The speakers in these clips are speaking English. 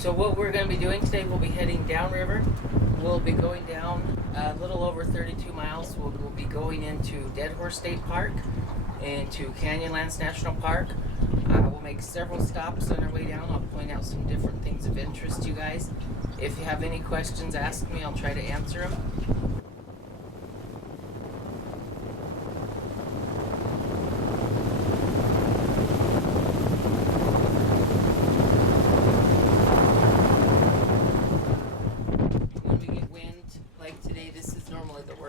So what we're going to be doing today, we'll be heading downriver. We'll be going down a little over 32 miles. We'll be going into Dead Horse State Park, into Canyonlands National Park. We'll make several stops on our way down. I'll point out some different things of interest to you guys. If you have any questions, ask me. I'll try to answer them.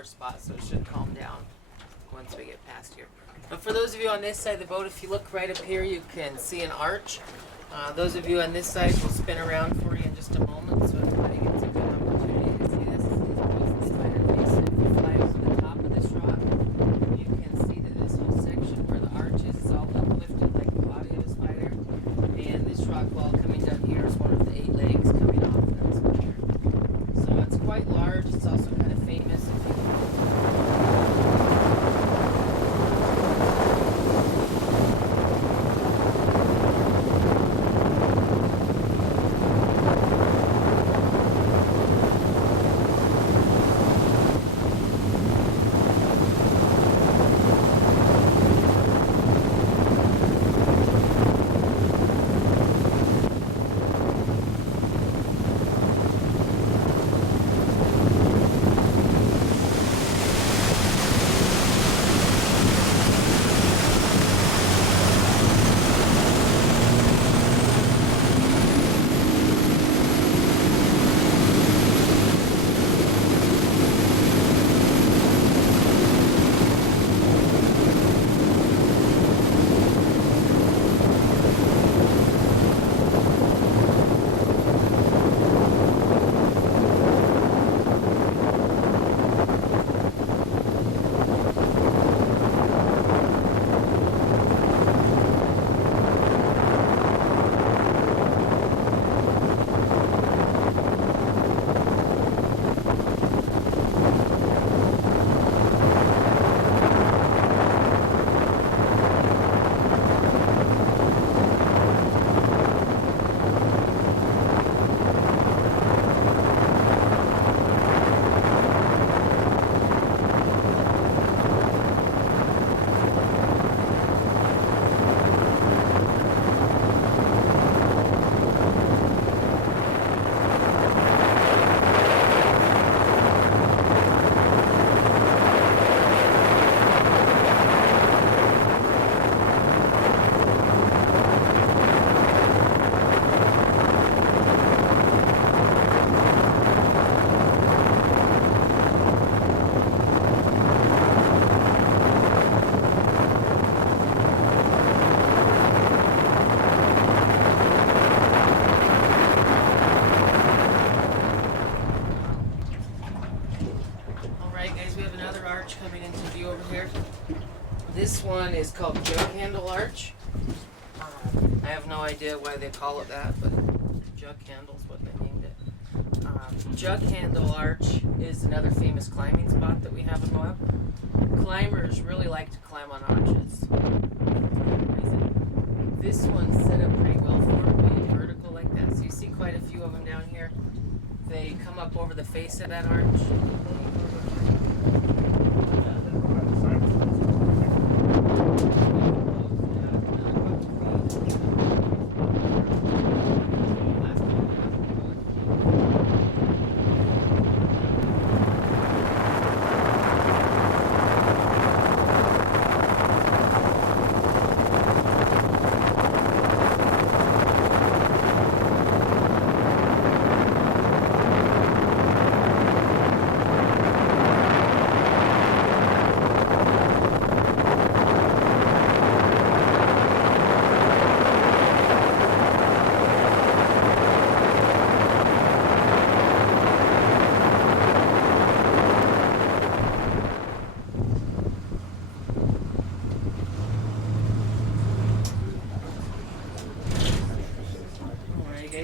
Spot, so it should calm down once we get past here. But for those of you on this side of the boat, if you look right up here, you can see an arch. Those of you on this side will spin around for you in just a moment, so everybody gets a good opportunity to see this. These poison spider face. If you fly over the top of this rock, you can see that this whole section where the arch is all uplifted like the body of a spider. And this rock wall coming down here is one of the 8 legs coming off that spider. So it's quite large. It's also kind of famous. If you coming into view over here. This one is called Jug Handle Arch. I have no idea why they call it that, but Jug Handle is what they named it. Jug Handle Arch is another famous climbing spot that we have in Moab. Climbers really like to climb on arches. This one's set up pretty well for it, being vertical like that. So you see quite a few of them down here. They come up over the face of that arch.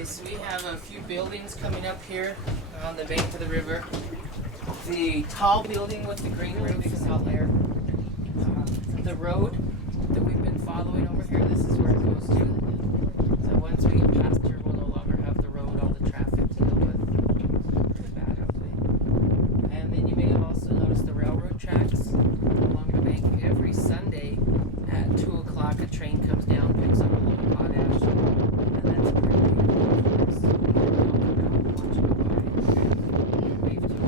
So we have a few buildings coming up here on the bank of the river. The tall building with the green roof is out there. The road that we've been following over here, this is where it goes to. So once we get past here, we'll no longer have the road rock, a train comes down, picks up a little potash, and that's a pretty beautiful place. They'll come out and watch it go by and wave to it.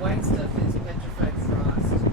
White stuff is petrified frost.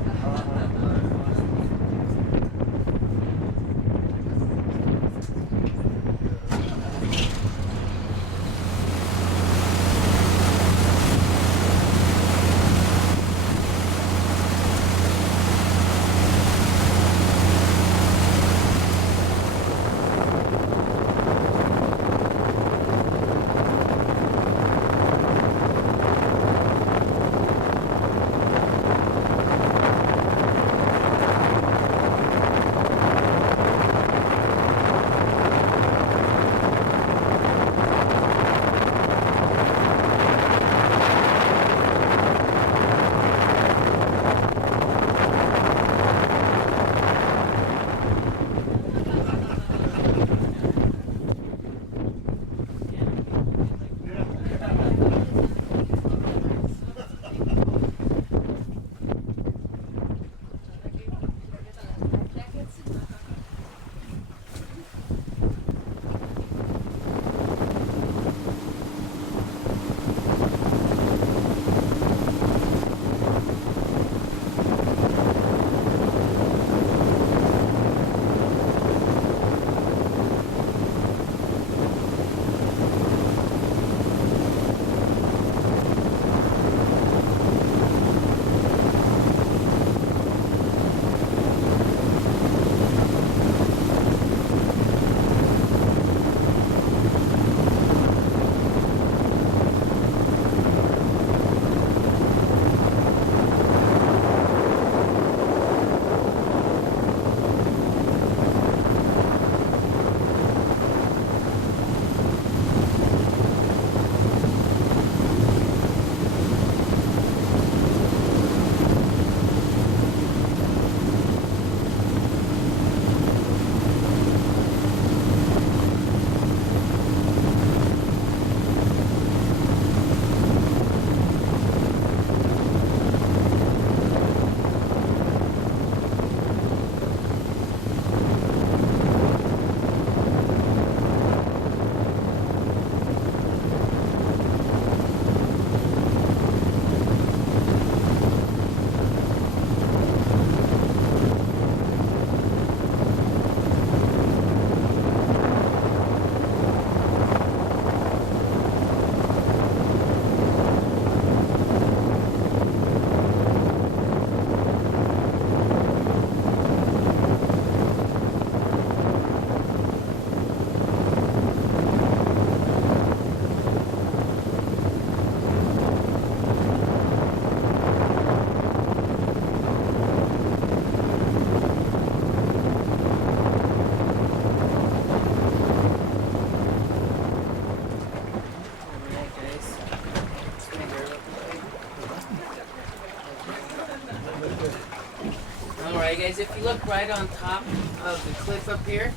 Alright guys, if you look right on top of the cliff up here,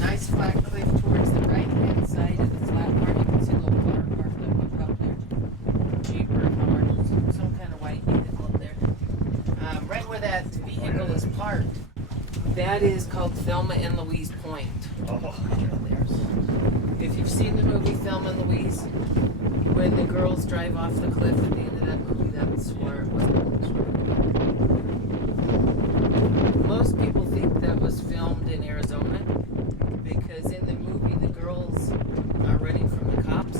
nice flat cliff towards the right hand side of the flat part, you can see a little car parked up there. Jeep or Hummer, some kind of white vehicle up there. Right where that vehicle is parked, that is called Thelma and Louise Point. If you've seen the movie Thelma and Louise, when the girls drive off the cliff at the end of that movie, that's where it was. Most people think that was filmed in Arizona because in the movie the girls are running from the cops.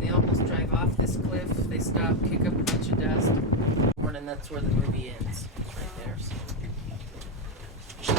They almost drive off this cliff, they stop, kick up a bunch of dust, and that's where the movie ends. Right there. So.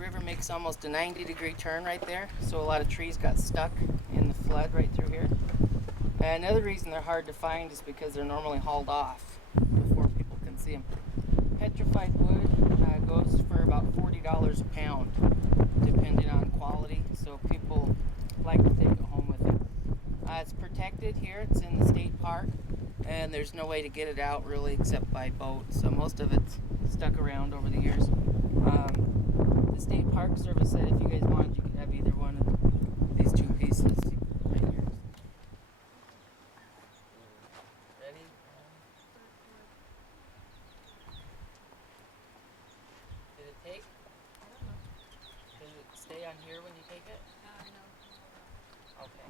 river makes almost a 90-degree turn right there, so a lot of trees got stuck in the flood right through here. And another reason they're hard to find is because they're normally hauled off before people can see them. Petrified wood goes for about $40 a pound, depending on quality, so people like to take it home with them. It's protected here, it's in the state park, and there's no way to get it out really except by boat, so most of it's stuck around over the years. The State Park Service said if you guys wanted, you could have either one of these two pieces right here. Ready? Did it take? I don't know. Did it stay on here when you take it? No. Okay.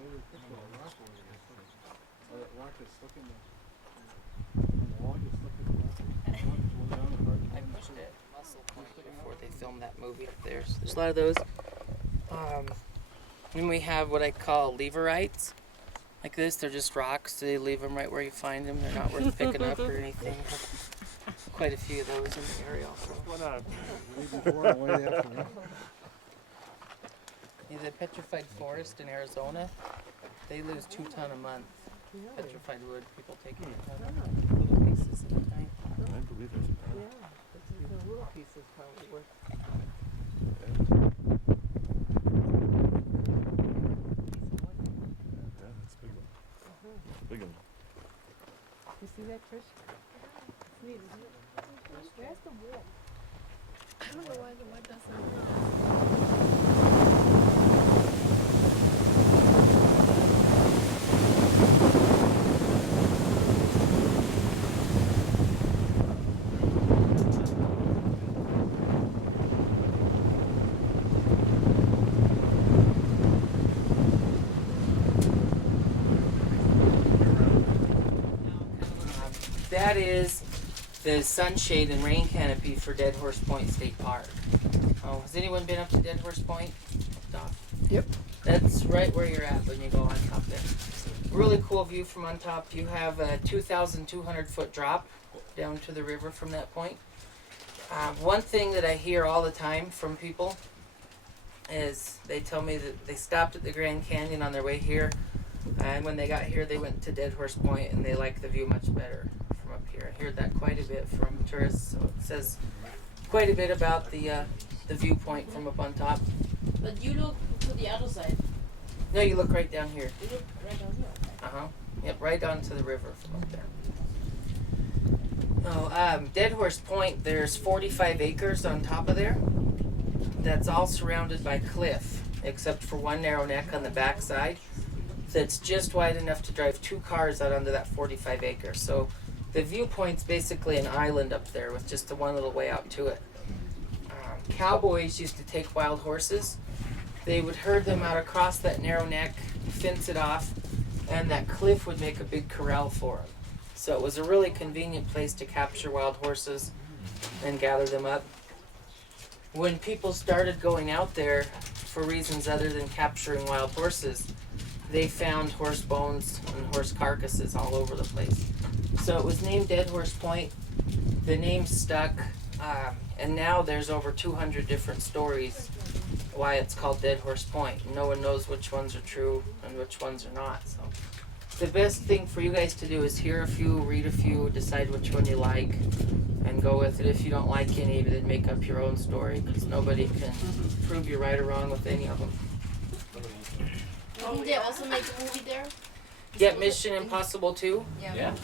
Rock is stuck in the wall, you're stuck in the wall. I pushed it muscle point before they filmed that movie. There's a lot of those. Then we have what I call leverites. Like this, they're just rocks. They leave them right where you find them. They're not worth picking up or anything. Quite a few of those in the area also. The petrified forest in Arizona, they lose 2 tons a month. Petrified wood, people taking little pieces at a time. I believe it. Yeah, the little pieces probably worth. Yeah, that's a big one. Big one. You see that, Trish? It's neat, isn't it? Where's the wall? I don't know why the mud doesn't. That is the sunshade and rain canopy for Dead Horse Point State Park. Oh, has anyone been up to Dead Horse Point? Yep. That's right where you're at when you go on top there. Really cool view from on top. You have a 2,200 foot drop down to the river from that point. One thing that I hear all the time from people is they tell me that they stopped at the Grand Canyon on their way here, and when they got here they went to Dead Horse Point and they like the view much better from up here. I hear that quite a bit from tourists, so it says quite a bit about the viewpoint from up on top. But you look to the other side. No, you look right down here. You look right down here. Uh-huh. Yep, right onto the river from up there. Oh, Dead Horse Point, there's 45 acres on top of there. That's all surrounded by cliff, except for one narrow neck on the back side. That's just wide enough to drive 2 cars out onto that 45 acres. So the viewpoint's basically an island up there with just the one little way out to it. Cowboys used to take wild horses. They would herd them out across that narrow neck, fence it off, and that cliff would make a big corral for them. So it was a really convenient place to capture wild horses and gather them up. When people started going out there for reasons other than capturing wild horses, they found horse bones and horse carcasses all over the place. So it was named Dead Horse Point. The name stuck, and now there's over 200 different stories why it's called Dead Horse Point. No one knows which ones are true and which ones are not. So the best thing for you guys to do is hear a few, read a few, decide which one you like, and go with it. If you don't like any, then make up your own story, because nobody can prove you right or wrong with any of them. Didn't they also make a movie there? Get Mission Impossible 2. Yeah.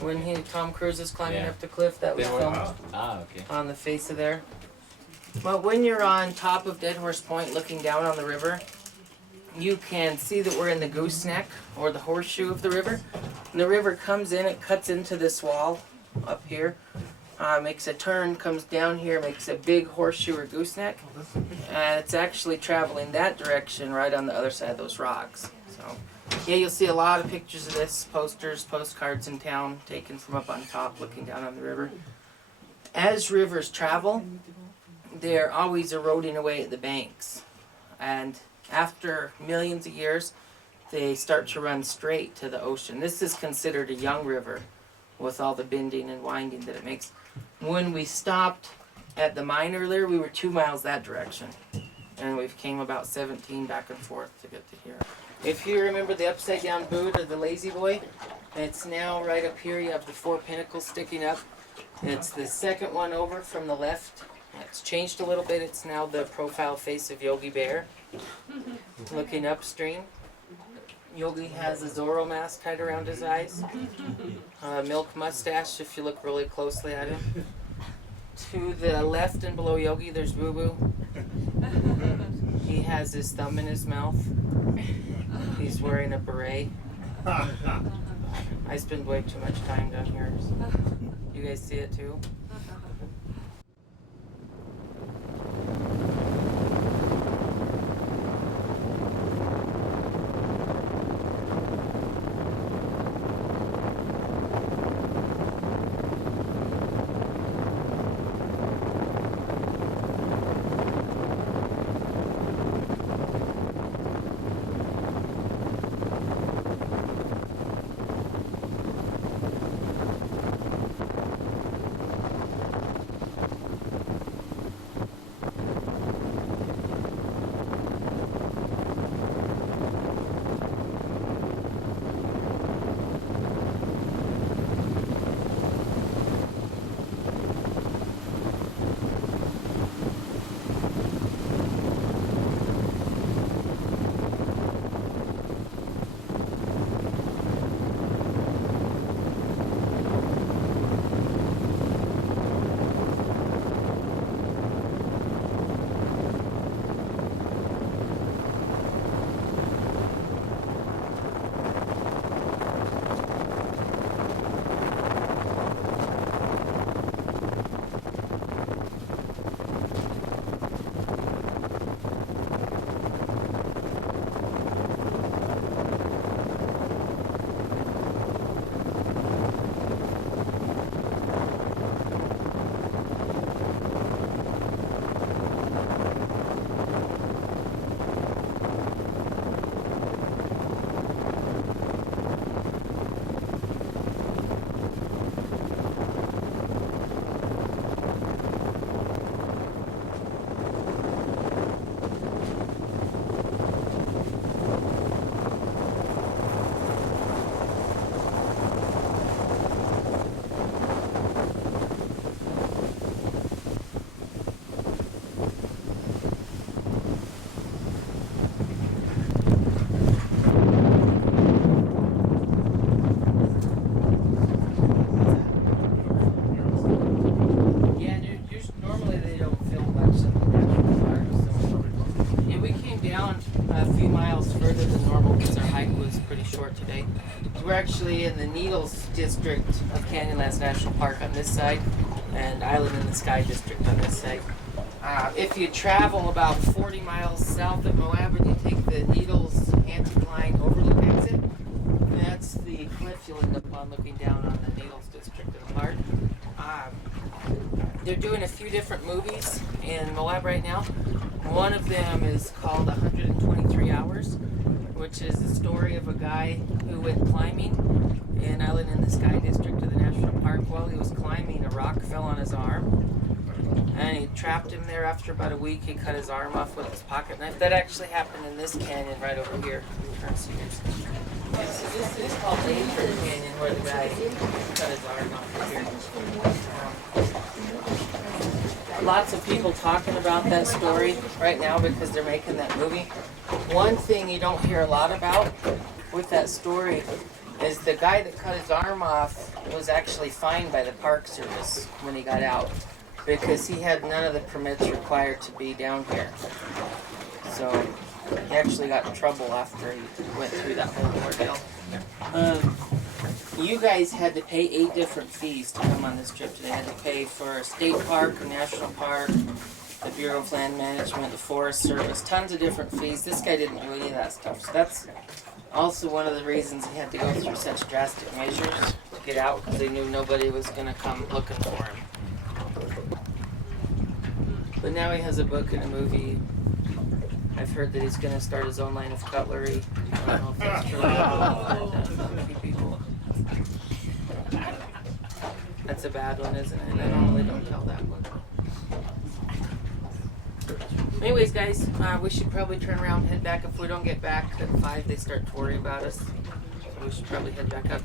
When Tom Cruise is climbing Yeah. up the cliff, that was filmed Okay. on the face of there. Well, when you're on top of Dead Horse Point looking down on the river, you can see that we're in the gooseneck, or the horseshoe of the river. And the river comes in, it cuts into this wall up here, makes a turn, comes down here, makes a big horseshoe or gooseneck, and it's actually traveling that direction right on the other side of those rocks. So, yeah, you'll see a lot of pictures of this, posters, postcards in town, taken from up on top, looking down on the river. As rivers travel, they're always eroding away at the banks, and after millions of years, they start to run straight to the ocean. This is considered a young river with all the bending and winding that it makes. When we stopped at the mine earlier, we were 2 miles that direction. And we've came about 17 back and forth to get to here. If you remember the upside down boot or the lazy boy, it's now right up here. You have the 4 pinnacles sticking up. It's the second one over from the left. It's changed a little bit. It's now the profile face of Yogi Bear, looking upstream. Yogi has a Zorro mask tied around his eyes, a milk mustache if you look really closely at him. To the left and below Yogi, there's Boo Boo. He has his thumb in his mouth. He's wearing a beret. I spend way too much time down here. You guys see it too? We're actually in the Needles district of Canyonlands National Park on this side, and Island in the Sky district on this side. If you travel about 40 miles south of Moab and you take the Needles anti-line overlook exit, that's the cliff you'll end up on looking down on the Needles district of the park. They're doing a few different movies in Moab right now. One of them is called 123 Hours, which is the story of a guy who went climbing in Island in the Sky district of the national park. While he was climbing, a rock fell on his arm, and he trapped him there. After about a week, he cut his arm off with his pocket knife. That actually happened in this canyon right over here. So this is called Langford Canyon, where the guy cut his arm off here. Lots of people talking about that story right now because they're making that movie. One thing you don't hear a lot about with that story is the guy that cut his arm off was actually fined by the Park Service when he got out because he had none of the permits required to be down here. So he actually got in trouble after he went through that whole ordeal. You guys had to pay 8 different fees to come on this trip today. You had to pay for a state park, a national park, the Bureau of Land Management, the Forest Service, tons of different fees. This guy didn't do any of that stuff. So that's also one of the reasons he had to go through such drastic measures to get out, because they knew nobody was going to come looking for him. But now he has a book and a movie. I've heard that he's going to start his own line of cutlery. I don't know if that's true. A few people. That's a bad one, isn't it? I normally don't tell that one. Anyways, guys, we should probably turn around and head back. If we don't get back at 5, they start to worry about us. So we should probably head back up.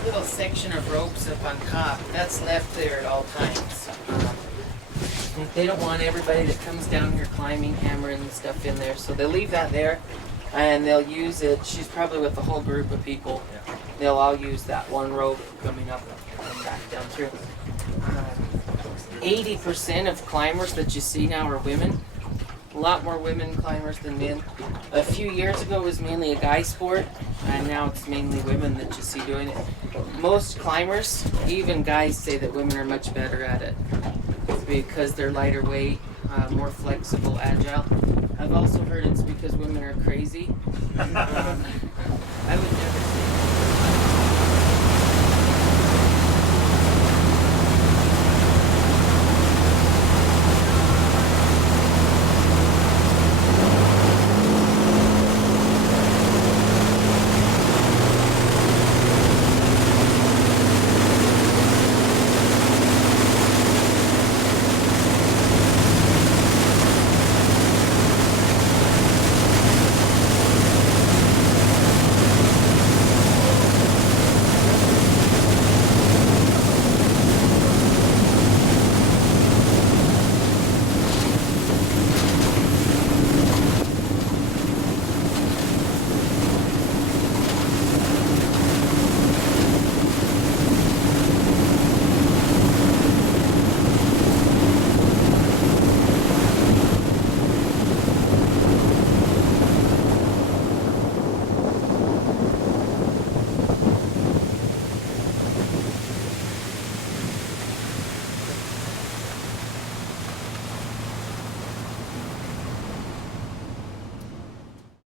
that little section of ropes up on top, that's left there at all times. They don't want everybody that comes down here climbing, hammering and stuff in there, so they'll leave that there, and they'll use it. She's probably with a whole group of people. They'll all use that one rope coming up and back down through. 80% of climbers that you see now are women. A lot more women climbers than men. A few years ago it was mainly a guy sport, and now it's mainly women that you see doing it. Most climbers, even guys, say that women are much better at it because they're lighter weight, more flexible, agile. I've also heard it's because women are crazy.